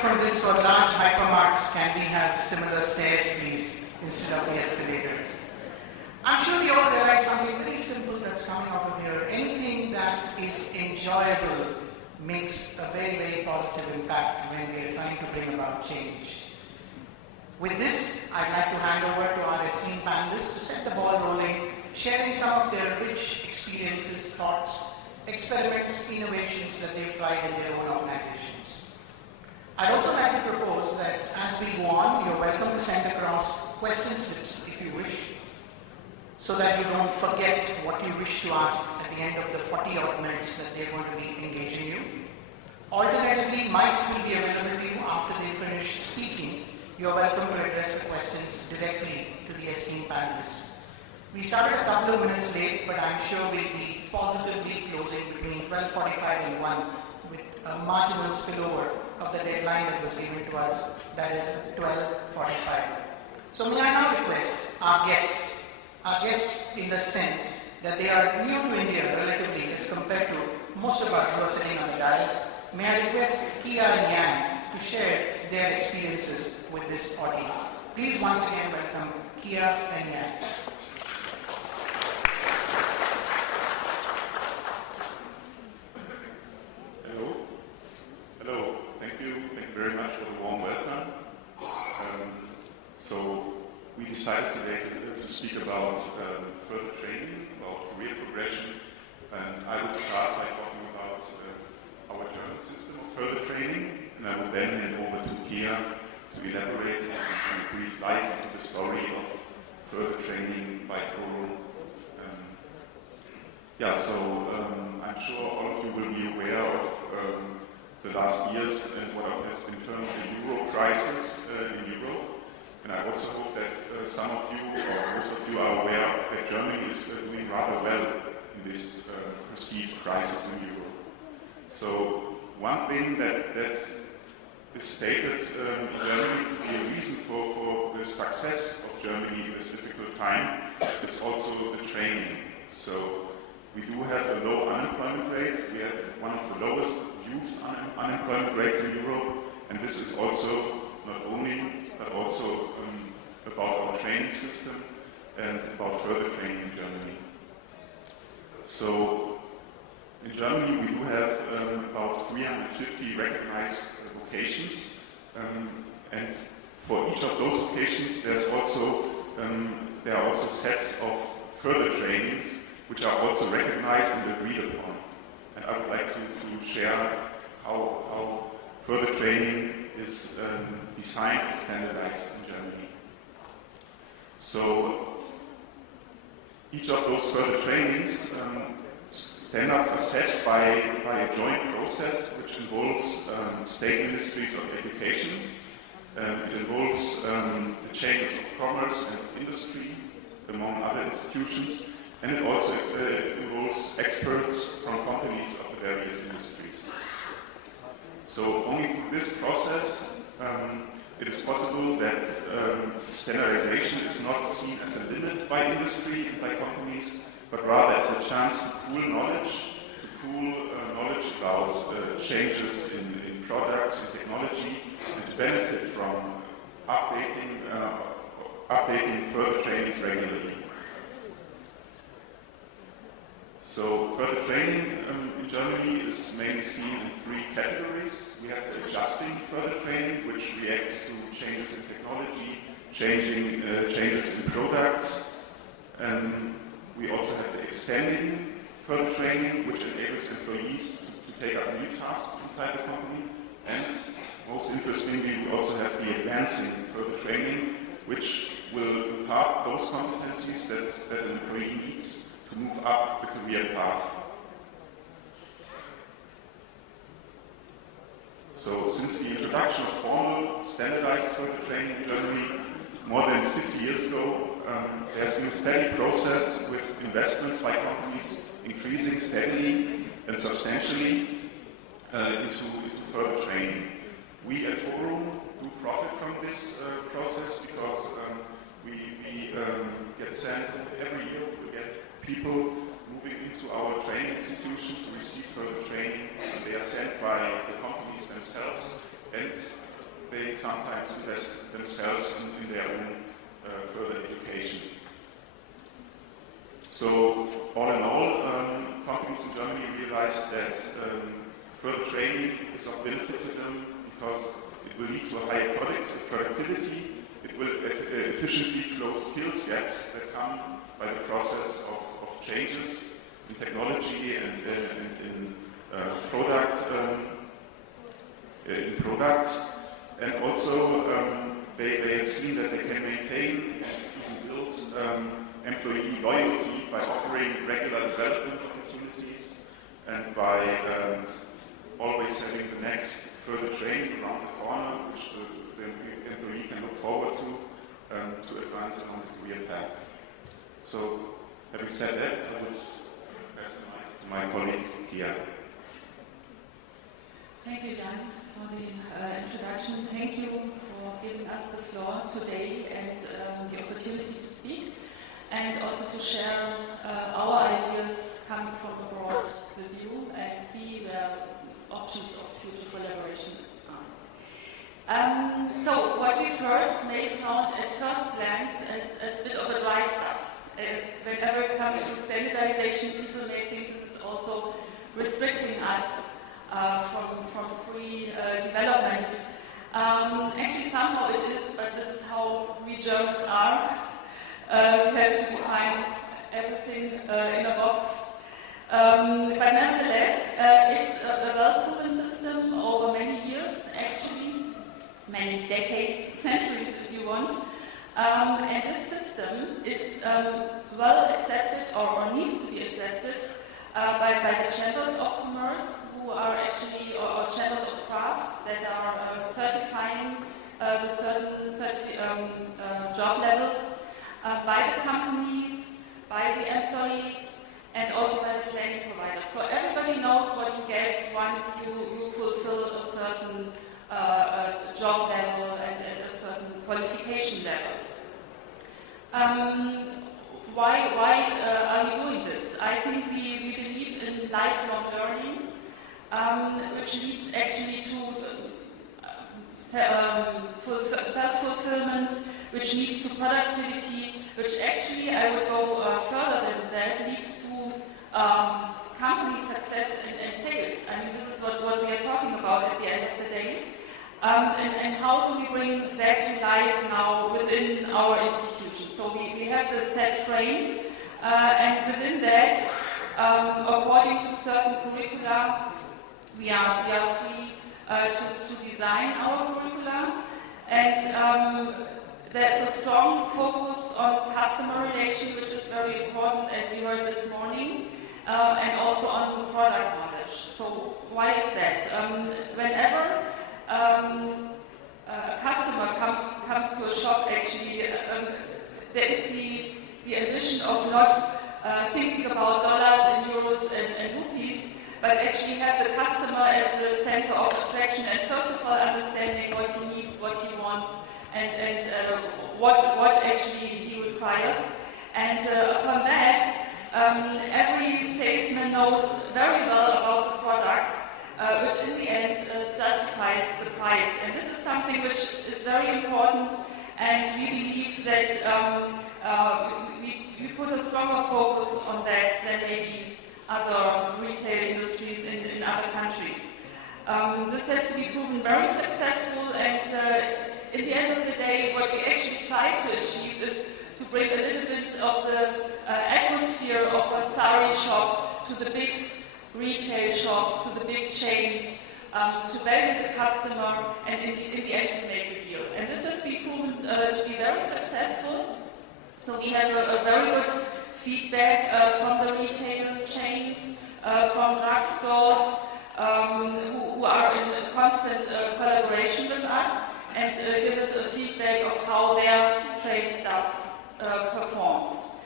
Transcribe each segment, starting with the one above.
from this for large hypermarts, can we have similar stairs, please, instead of the escalators? I'm sure you all realize something very simple that's coming out of here. Anything that is enjoyable makes a very, very positive impact when we are trying to bring about change. With this, I'd like to hand over to our esteemed panelists to set the ball rolling, sharing some of their rich experiences, thoughts, experiments, innovations that they've tried in their own organizations. I'd also like to propose that as we go on, you're welcome to send across question slips if you wish, so that you don't forget what you wish to ask at the end of the 40-odd minutes that they're going to be engaging you. Alternatively, mics will be available to you after they finish speaking. You're welcome to address the questions directly to the esteemed panelists. We started a couple of minutes late, but I'm sure we'll be positively closing between 12:45 and 1 with a marginal spillover of the deadline that was given to us, that is 12:45. So may I now request our guests in the sense that they are new to India relatively as compared to most of us who are sitting on the dais. May I request Kia and Yan to share their experiences with this audience. Please once again welcome Kia and Yan. Hello. Thank you very much for the warm welcome. So we decided today to speak about further training, about career progression, and I would start by talking about our German system of further training, and I would then hand over to Kia to elaborate and brief life into the story of further training by Forum. I'm sure all of you will be aware of the last years and what has been termed the Euro crisis in Europe. And I also hope that some of you or most of you are aware that Germany is doing rather well in this perceived crisis in Europe. So one thing that is stated in Germany to be a reason for the success of Germany in this difficult time is also the training. So we do have a low unemployment rate. We have one of the lowest youth unemployment rates in Europe, and this is also not only, but also about our training system and about further training in Germany. So in Germany we do have about 350 recognized vocations, and for each of those vocations there are also sets of further trainings which are also recognized and agreed upon. And I would like to share how further training is designed and standardized in Germany. So each of those further trainings, standards are set by a joint process which involves state ministries of education. It involves the chambers of commerce and industry, among other institutions. And it also involves experts from companies of the various industries. So only through this process it is possible that standardization is not seen as a limit by industry and by companies, but rather as a chance to pool knowledge about changes in products and technology, and to benefit from updating further trainings regularly. So further training in Germany is mainly seen in three categories. We have the adjusting further training, which reacts to changes in technology, changes in products. We also have the extending further training, which enables employees to take up new tasks inside the company. And most interestingly, we also have the advancing further training, which will impart those competencies that an employee needs to move up the career path. So since the introduction of formal standardized further training in Germany more than 50 years ago, there's been a steady process with investments by companies increasing steadily and substantially into further training. We at Forum do profit from this process because we get sent every year, we get people moving into our training institution to receive further training, and by the companies themselves, and they sometimes invest themselves in their own further education. So, all in all, companies in Germany realized that further training is of benefit to them because it will lead to a higher productivity, it will efficiently close skills gaps that come by the process of changes in technology and in products, and also they have seen that they can maintain and even build employee loyalty by offering regular development opportunities and by always having the next further training around the corner, which the employee can look forward to advance on the career path. So, having said that, I would pass the mic to my colleague, Kia. Thank you, Jan, for the introduction. Thank you for giving us the floor today and the opportunity to speak, and also to share our ideas coming from abroad with you and see the options of future collaboration are. So, what we've heard may sound at first glance as a bit of a dry stuff. Whenever it comes to standardization, people may think this is also restricting us from free development. Actually, somehow it is, but this is how we Germans are. We have to define everything in a box. But nonetheless, it's a well-proven system over many years, actually, many decades, centuries if you want. And this system is well accepted or needs to be accepted by the chambers of commerce, who are actually, or chambers of crafts that are certifying the certain job levels, by the companies, by the employees, and also by the training providers. So everybody knows what you get once you fulfill a certain job level and at a certain qualification level. Why are we doing this? I think we believe in lifelong learning, which leads actually to self-fulfillment, which leads to productivity, which actually, I would go further than that, leads to company success and sales. I mean, this is what we are talking about at the end of the day. And how do we bring that to life now within our institution? So we have the set frame, and within that, according to certain curricula, we are free to design our curricula, and there's a strong focus on customer relation, which is very important, as we heard this morning, and also on product knowledge. So why is that? Whenever a customer comes to a shop, actually, there is the ambition of not thinking about dollars and euros and rupees, but actually have the customer as the center of attraction, and first of all understanding what he needs, what he wants, and what actually he requires. And upon that, every salesman knows very well about the products, which in the end justifies the price. And this is something which is very important, and we believe that we put a stronger focus on that than maybe other retail industries in other countries. This has to be proven very successful, and in the end of the day, what we actually try to achieve is to bring a little bit of the atmosphere of a sari shop to the big retail shops, to the big chains, to value the customer, and in the end to make a deal. And this has been proven to be very successful. So we have a very good feedback from the retail chains, from drugstores, who are in constant collaboration with us, and give us a feedback of how their trade staff performs.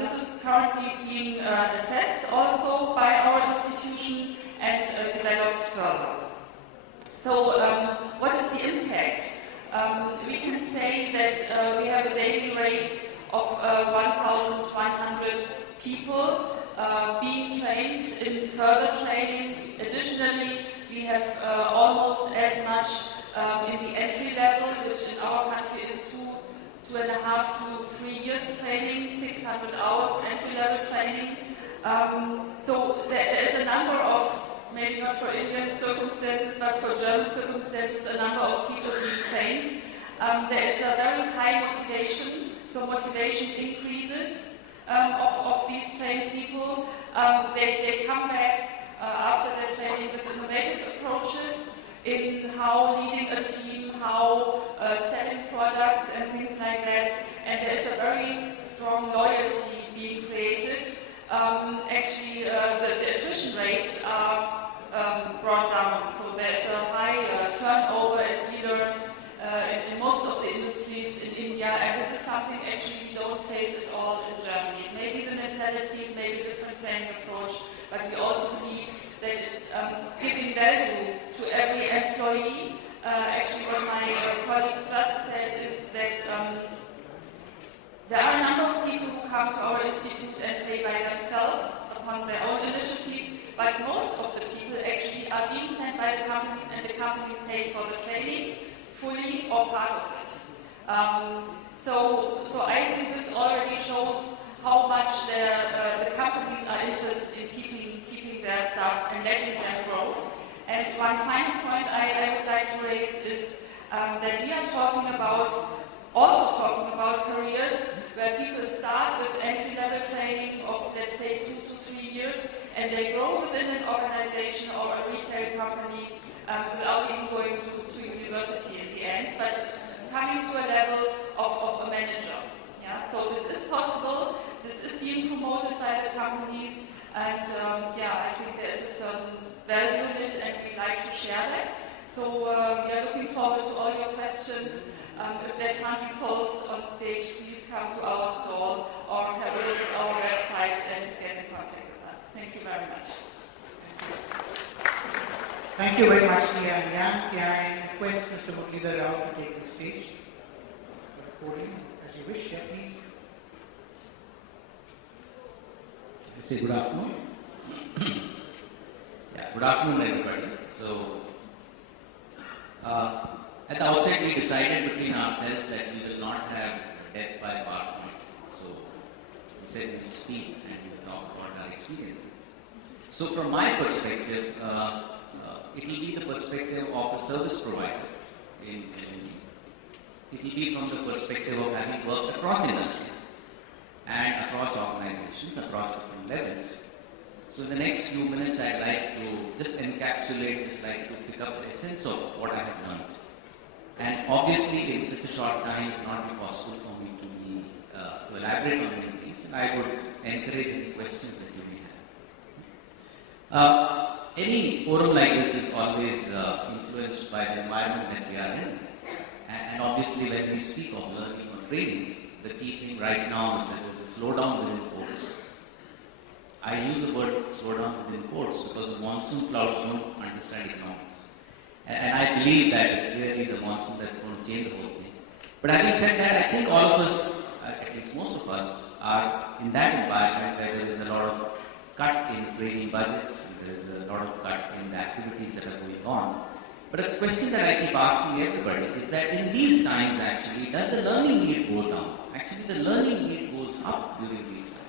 This is currently being assessed also by our institution and developed further. So what is the impact? We can say that we have a daily rate of 1,100 people being trained in further training. Additionally, we have almost as much in the entry level, which in our country is 2.5 to 3 years training, 600 hours entry level training. So there is a number of, maybe not for Indian circumstances, but for German circumstances, a number of people being trained. There is a very high motivation, so motivation increases of these trained people. They come back after their training with innovative approaches in how leading a team, how selling products and things like that. And there is a very strong loyalty being created. Actually, the attrition rates are brought down. So there's a high turnover, as we learned, in most of the industries in India. And this is something actually we don't face at all in Germany. Maybe the mentality, maybe a different training approach, but we also believe that it's giving value to every employee. Actually, what my colleague just said is that there are a number of people who come to our institute and pay by themselves upon their own initiative, but most of the people actually are being sent by the companies, and the companies pay for the training fully or part of it. So I think this already shows how much the companies are interested in keeping their staff and letting them grow. And one final point I would like to raise is that we are also talking about careers where people start with entry-level training of, let's say, 2 to 3 years, and they grow within an organization or a retail company without even going to university in the end, but coming to a level of a manager. Yeah? So this is possible. This is being promoted by the companies, and I think there is a certain value in it, and we like to share that. So we are looking forward to all your questions. If that can't be solved on stage, please come to our stall or have a look at our website and get in contact with us. Thank you very much. Thank you very much, Leah and Jan. I request Mr. Muralidhar Rao to take the stage. Podium, as you wish, yeah, please. Say good afternoon. Good afternoon, everybody. So, at the outset, we decided between ourselves that we will not have death by PowerPoint. So, we said we'll speak and we'll talk about our experiences. So, from my perspective, it will be the perspective of a service provider. It will be from the perspective of having worked across industries and across organizations, across different levels. So in the next few minutes, I'd like to just encapsulate this, like to pick up the essence of what I have learned. And obviously, in such a short time, it will not be possible for me to elaborate on many things, and I would encourage any questions that you may have. Any forum like this is always influenced by the environment that we are in. And obviously, when we speak of learning or training, the key thing right now is that there is a slowdown within quotes. I use the word slowdown within quotes because the monsoon clouds don't understand economics. And I believe that it's really the monsoon that's going to change the whole thing. But having said that, I think all of us, at least most of us, are in that environment where there is a lot of cut in training budgets, there is a lot of cut in the activities that are going on. But a question that I keep asking everybody is that in these times actually, does the learning need go down? Actually, the learning need goes up during these times.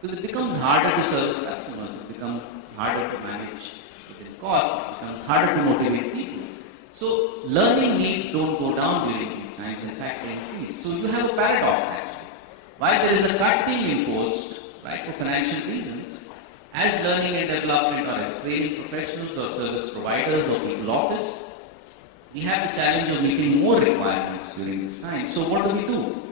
Because it becomes harder to service customers, it becomes harder to manage within cost, it becomes harder to motivate people. So learning needs don't go down during these times, in fact they increase. So you have a paradox actually. While there is a cut being imposed, right, for financial reasons, as learning and development or as training professionals or service providers or people office, we have the challenge of meeting more requirements during this time. So what do?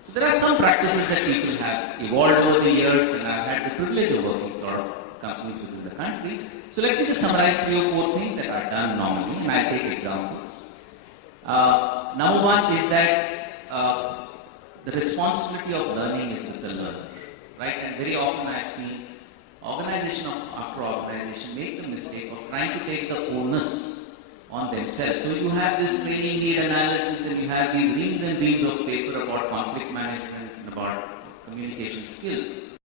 So there are some practices that people have evolved over the years, and I've had the privilege of working with a lot of companies within the country. So let me just summarize 3 or 4 things that are done normally, and I'll take examples. Number one is that the responsibility of learning is with the learner, right? And very often I've seen organization after organization make the mistake of trying to take the onus on themselves. So you have this training need analysis, and you have these reams and reams of paper about conflict management and about communication skills.